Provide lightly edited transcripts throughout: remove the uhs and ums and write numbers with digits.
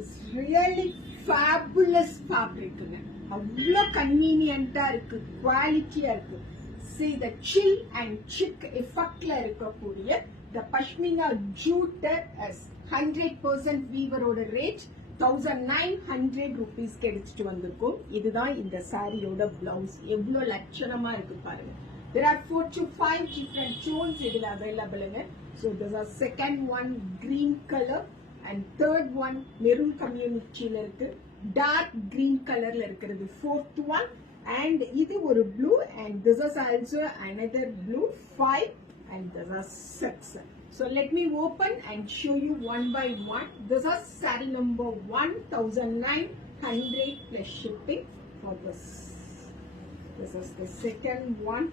is really fabulous fabric. அவ்வளோ கன்வீனியன்ட்டா இருக்கு, குவாலிட்டியா இருக்கு. See the chill and chic effectல இருக்கக்கூடிய the pashmina jute as 100% weaver ஓட ரேட் 1900 rupees எடுத்துட்டு வந்திருக்கோம். இதுதான் இந்த சாரியோட பிளவுஸ். எவ்வளவு லட்சணமா இருக்கு பாருங்க. There are 4 to 5 different tones இதுல available. So there's a second one green color and third one maroon communityல இருக்கு. Dark green colorல இருக்கிறது fourth one and இது ஒரு blue and this is also another blue 5 and this is 6. So let me open and show you one by one. This is saree number 1900 plus shipping for this. This is the second one.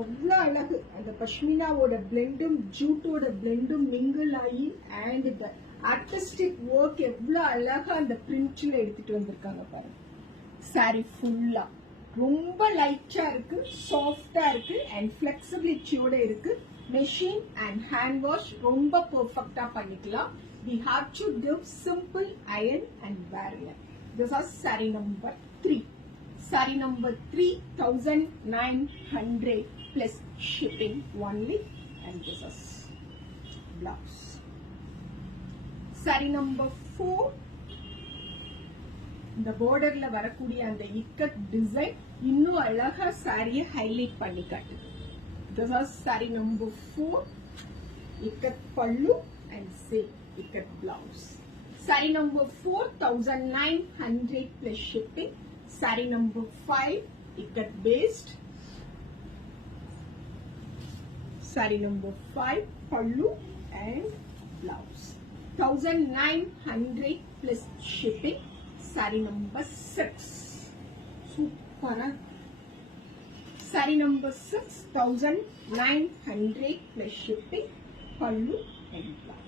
அவ்வளோ அழகு. அந்த பஷ்மினாவோட பிளெண்டும் ஜூட்டோட பிளெண்டும் மிங்கிள் ஆகி அண்ட் இந்த artistic work எவ்வளோ அழகா அந்த பிரிண்ட்ல எடுத்துட்டு வந்திருக்காங்க பாருங்க. சாரி ஃபுல்லா ரொம்ப லைட்டா இருக்கு, சாஃப்டா இருக்கு அண்ட் ஃபிளெக்சிபிலிட்டியோட இருக்கு. மெஷின் அண்ட் ஹேண்ட் வாஷ் ரொம்ப பெர்ஃபெக்டா பண்ணிக்கலாம். We have to do simple iron and wear it. This is saree number 3. Saree number 3900 plus shipping only and this is blouse. Saree number 4. இந்த borderல வரக்கூடிய அந்த இக்கட் டிசைன் இன்னும் அழகா சாரியை ஹைலைட் பண்ணி காட்டுது. This is saree number 4. இக்கட் பல்லு and same ikat blouse. Saree number 4900 plus shipping. Saree number 5 ikat based. Saree number 5 pallu and blouse. 1900 plus shipping. Saree number 6. Super. Saree number 6 1900 plus shipping. Pallu and blouse.